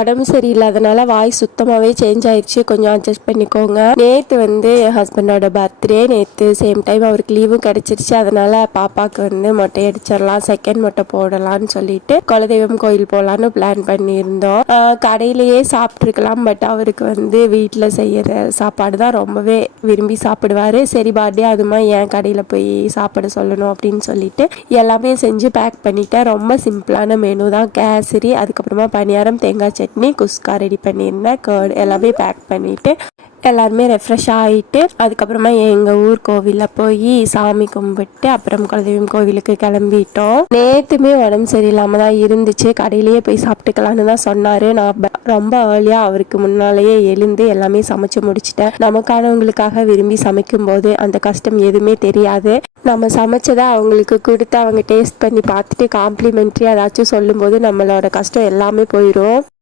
உடம்பு சரியில்லாதனால வாய் சுத்தமாகவே சேஞ்ச் ஆயிடுச்சு, கொஞ்சம் அட்ஜஸ்ட் பண்ணிக்கோங்க. நேற்று என் ஹஸ்பண்டோட பர்த்டே, நேற்று சேம் டைம் அவருக்கு லீவும் கிடச்சிருச்சு. அதனால் பாப்பாவுக்கு மொட்டை அடிச்சிடலாம், செகண்ட் மொட்டை போடலான்னு சொல்லிட்டு குலதெய்வம் கோயில் போகலான்னு பிளான் பண்ணியிருந்தோம். கடையிலேயே சாப்பிட்ருக்கலாம், பட் அவருக்கு வீட்டில் செய்கிற சாப்பாடு தான் ரொம்பவே விரும்பி சாப்பிடுவார். சரி பர்த்டே அதுமா ஏன் கடையில் போய் சாப்பிட சொல்லணும் அப்படின்னு சொல்லிட்டு எல்லாமே செஞ்சு பேக் பண்ணிட்டேன். ரொம்ப சிம்பிளான மெனு தான். கேசரி, அதுக்கப்புறமா பணியாரம், தேங்காய் சட்னி, குஸ்கா ரெடி பண்ணியிருந்தேன். கர்ட் எல்லாமே பேக் பண்ணிவிட்டு எல்லாருமே ரெஃப்ரெஷ் ஆகிட்டு அதுக்கப்புறமா எங்கள் ஊர் கோவிலில் போய் சாமி கும்பிட்டு அப்புறம் குலதெய்வம் கோவிலுக்கு கிளம்பிட்டோம். நேற்றுமே உடம்பு சரியில்லாமல் தான் இருந்துச்சு. கடையிலேயே போய் சாப்பிட்டுக்கலான்னு தான் சொன்னார். நான் ரொம்ப ஏர்லியாக அவருக்கு முன்னாலேயே எழுந்து எல்லாமே சமைச்சு முடிச்சிட்டேன். நமக்கானவங்களுக்காக விரும்பி சமைக்கும் போது அந்த கஷ்டம் எதுவுமே தெரியாது. நம்ம சமைச்சதை அவங்களுக்கு கொடுத்து அவங்க டேஸ்ட் பண்ணி பார்த்துட்டு காம்ப்ளிமெண்ட்ரி ஏதாச்சும் சொல்லும்போது நம்மளோட கஷ்டம் எல்லாமே போயிடும்.